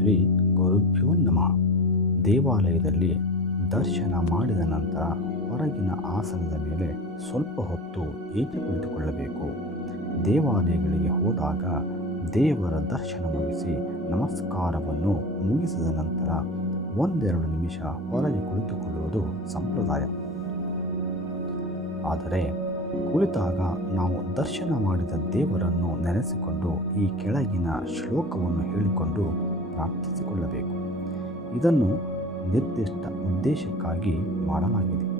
ಗುರುಭ್ಯೋ ನಮಃ. ದೇವಾಲಯದಲ್ಲಿ ದರ್ಶನ ಮಾಡಿದ ನಂತರ ಹೊರಗಿನ ಆಸನದ ಮೇಲೆ ಸ್ವಲ್ಪ ಹೊತ್ತು ಏಕೆ ಕುಳಿತುಕೊಳ್ಳಬೇಕು. ದೇವಾಲಯಗಳಿಗೆ ಹೋದಾಗ ದೇವರ ದರ್ಶನ ಮುಗಿಸಿ ನಮಸ್ಕಾರವನ್ನು ಮುಗಿಸಿದ ನಂತರ ಒಂದೆರಡು ನಿಮಿಷ ಹೊರಗೆ ಕುಳಿತುಕೊಳ್ಳುವುದು ಸಂಪ್ರದಾಯ. ಆದರೆ ಕುಳಿತಾಗ ನಾವು ದರ್ಶನ ಮಾಡಿದ ದೇವರನ್ನು ನೆನೆಸಿಕೊಂಡು ಈ ಕೆಳಗಿನ ಶ್ಲೋಕವನ್ನು ಹೇಳಿಕೊಂಡು ಪ್ರಾರ್ಥಿಸಿಕೊಳ್ಳಬೇಕು ಇದನ್ನು ನಿರ್ದಿಷ್ಟ ಉದ್ದೇಶಕ್ಕಾಗಿ ಮಾಡಲಾಗಿದೆ.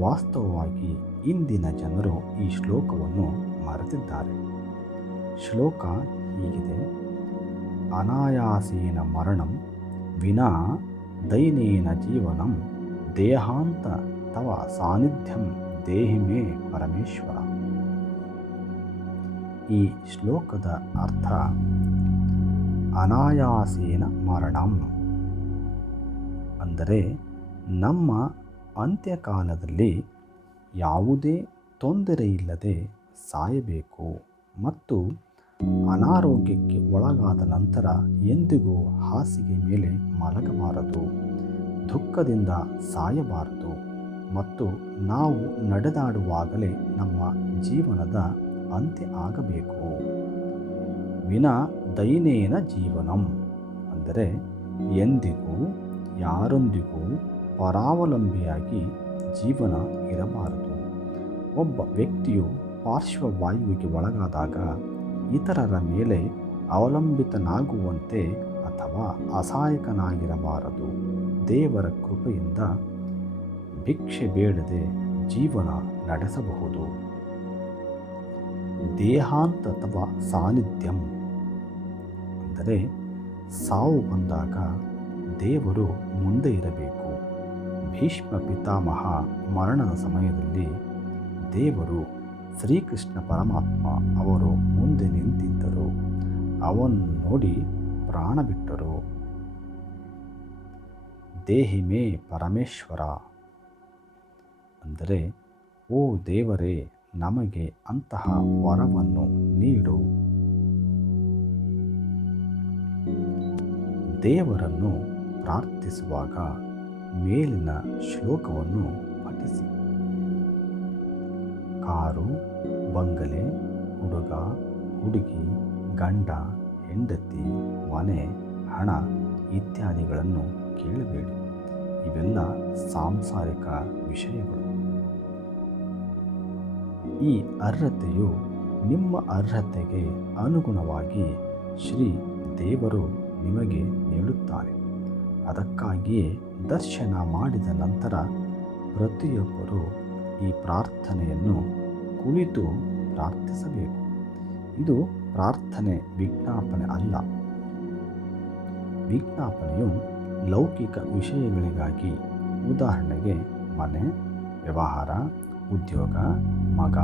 ವಾಸ್ತವವಾಗಿ ಇಂದಿನ ಜನರು ಈ ಶ್ಲೋಕವನ್ನು ಮರೆತಿದ್ದಾರೆ. ಶ್ಲೋಕ ಹೀಗಿದೆ. ಅನಾಯಾಸೇನ ಮರಣಂ ವಿನಾ ದೈನೇನ ಜೀವನಂ ದೇಹಾಂತ ತವ ಸಾನ್ನಿಧ್ಯಂ ದೇಹಿಮೇ ಪರಮೇಶ್ವರ. ಈ ಶ್ಲೋಕದ ಅರ್ಥ ಅನಾಯಾಸೇನ ಮರಣಂ. ಅಂದರೆ ನಮ್ಮ ಅಂತ್ಯಕಾಲದಲ್ಲಿ ಯಾವುದೇ ತೊಂದರೆಯಿಲ್ಲದೆ ಸಾಯಬೇಕು ಮತ್ತು ಅನಾರೋಗ್ಯಕ್ಕೆ ಒಳಗಾದ ನಂತರ ಎಂದಿಗೂ ಹಾಸಿಗೆ ಮೇಲೆ ಮಲಗಬಾರದು. ದುಃಖದಿಂದ ಸಾಯಬಾರದು ಮತ್ತು ನಾವು ನಡೆದಾಡುವಾಗಲೇ ನಮ್ಮ ಜೀವನದ ಅಂತ್ಯ ಆಗಬೇಕು. ವಿನ ದೈನೇನ ಜೀವನಂ. ಅಂದರೆ ಎಂದಿಗೂ ಯಾರೊಂದಿಗೂ ಪರಾವಲಂಬಿಯಾಗಿ ಜೀವನ ಇರಬಾರದು. ಒಬ್ಬ ವ್ಯಕ್ತಿಯು ಪಾರ್ಶ್ವವಾಯುವಿಗೆ ಒಳಗಾದಾಗ ಇತರರ ಮೇಲೆ ಅವಲಂಬಿತನಾಗುವಂತೆ ಅಥವಾ ಅಸಹಾಯಕನಾಗಿರಬಾರದು. ದೇವರ ಕೃಪೆಯಿಂದ ಭಿಕ್ಷೆ ಬೇಡದೆ ಜೀವನ ನಡೆಸಬಹುದು. ದೇಹಾಂತ ಅಥವಾ ಸಾನ್ನಿಧ್ಯಂ. ಅಂದರೆ ಸಾವು ಬಂದಾಗ ದೇವರು ಮುಂದೆ ಇರಬೇಕು. ಭೀಷ್ಮ ಪಿತಾಮಹ ಮರಣದ ಸಮಯದಲ್ಲಿ ದೇವರು ಶ್ರೀಕೃಷ್ಣ ಪರಮಾತ್ಮ ಅವರು ಮುಂದೆ ನಿಂತಿದ್ದರು. ಅವನ್ನು ನೋಡಿ ಪ್ರಾಣ ಬಿಟ್ಟರು. ದೇಹಿಮೇ ಪರಮೇಶ್ವರ. ಅಂದರೆ, ಓ ದೇವರೇ, ನಮಗೆ ಅಂತಹ ವರವನ್ನು ನೀಡು. ದೇವರನ್ನು ಪ್ರಾರ್ಥಿಸುವಾಗ ಮೇಲಿನ ಶ್ಲೋಕವನ್ನು ಪಠಿಸಿ. ಕಾರು, ಬಂಗಲೆ, ಹುಡುಗ, ಹುಡುಗಿ, ಗಂಡ, ಹೆಂಡತಿ, ಮನೆ, ಹಣ ಇತ್ಯಾದಿಗಳನ್ನು ಕೇಳಬೇಡಿ. ಇವೆಲ್ಲ ಸಾಂಸಾರಿಕ ವಿಷಯಗಳು. ಈ ಅರ್ಹತೆಯು ನಿಮ್ಮ ಅರ್ಹತೆಗೆ ಅನುಗುಣವಾಗಿ ಶ್ರೀ ದೇವರು ನಿಮಗೆ ನೀಡುತ್ತಾರೆ ಅದಕ್ಕಾಗಿಯೇ ದರ್ಶನ ಮಾಡಿದ ನಂತರ ಪ್ರತಿಯೊಬ್ಬರೂ ಈ ಪ್ರಾರ್ಥನೆಯನ್ನು ಕುಳಿತು ಪ್ರಾರ್ಥಿಸಬೇಕು. ಇದು ಪ್ರಾರ್ಥನೆ ವಿಜ್ಞಾಪನೆ ಅಲ್ಲ. ವಿಜ್ಞಾಪನೆಯು ಲೌಕಿಕ ವಿಷಯಗಳಿಗಾಗಿ ಉದಾಹರಣೆಗೆ ಮನೆ, ವ್ಯವಹಾರ, ಉದ್ಯೋಗ, ಮಗ,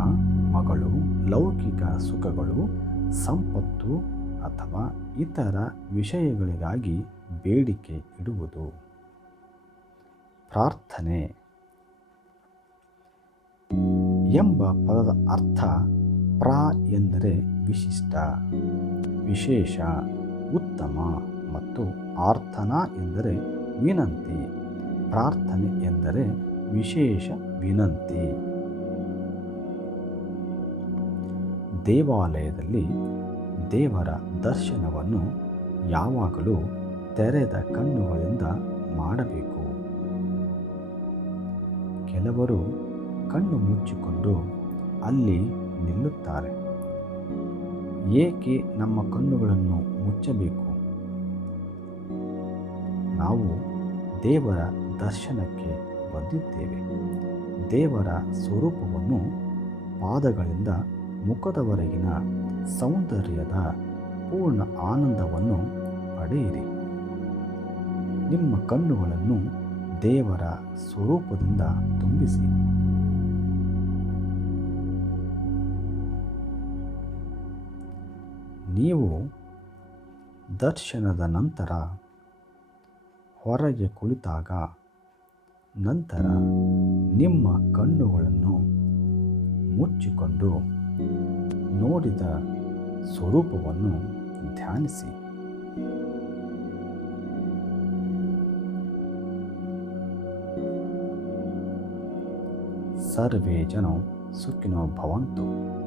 ಮಗಳು, ಲೌಕಿಕ ಸುಖಗಳು, ಸಂಪತ್ತು ಅಥವಾ ಇತರ ವಿಷಯಗಳಿಗಾಗಿ ಬೇಡಿಕೆ ಇಡುವುದು. ಪ್ರಾರ್ಥನೆ. ಎಂಬ ಪದದ ಅರ್ಥ ಪ್ರ ಎಂದರೆ ವಿಶಿಷ್ಟ, ವಿಶೇಷ, ಉತ್ತಮ ಮತ್ತು ಆರ್ಥನಾ ಎಂದರೆ ವಿನಂತಿ. ಪ್ರಾರ್ಥನೆ ಎಂದರೆ ವಿಶೇಷ, ವಿನಂತಿ. ದೇವಾಲಯದಲ್ಲಿ ದೇವರ ದರ್ಶನವನ್ನು ಯಾವಾಗಲೂ ತೆರೆದ ಕಣ್ಣುಗಳಿಂದ ಮಾಡಬೇಕು. ಕೆಲವರು ಕಣ್ಣು ಮುಚ್ಚಿಕೊಂಡು ಅಲ್ಲಿ ನಿಲ್ಲುತ್ತಾರೆ. ಏಕೆ ನಮ್ಮ ಕಣ್ಣುಗಳನ್ನು ಮುಚ್ಚಬೇಕು? ನಾವು ದೇವರ ದರ್ಶನಕ್ಕೆ ಬಂದಿದ್ದೇವೆ. ದೇವರ ಸ್ವರೂಪವನ್ನು ಪಾದಗಳಿಂದ ಮುಖದವರೆಗಿನ ಸೌಂದರ್ಯದ ಪೂರ್ಣ ಆನಂದವನ್ನು ಪಡೆಯಿರಿ. ನಿಮ್ಮ ಕಣ್ಣುಗಳನ್ನು ದೇವರ ಸ್ವರೂಪದಿಂದ ತುಂಬಿಸಿ. ನೀವು ದರ್ಶನದ ನಂತರ ಹೊರಗೆ ಕುಳಿತಾಗ ನಂತರ ನಿಮ್ಮ ಕಣ್ಣುಗಳನ್ನು ಮುಚ್ಚಿಕೊಂಡು ನೋಡಿದ ಸ್ವರೂಪವನ್ನು ಧ್ಯಾನಿಸಿ. ಸರ್ವೇ ಜನ ಸುಖಿನೋ ಭವಂತು.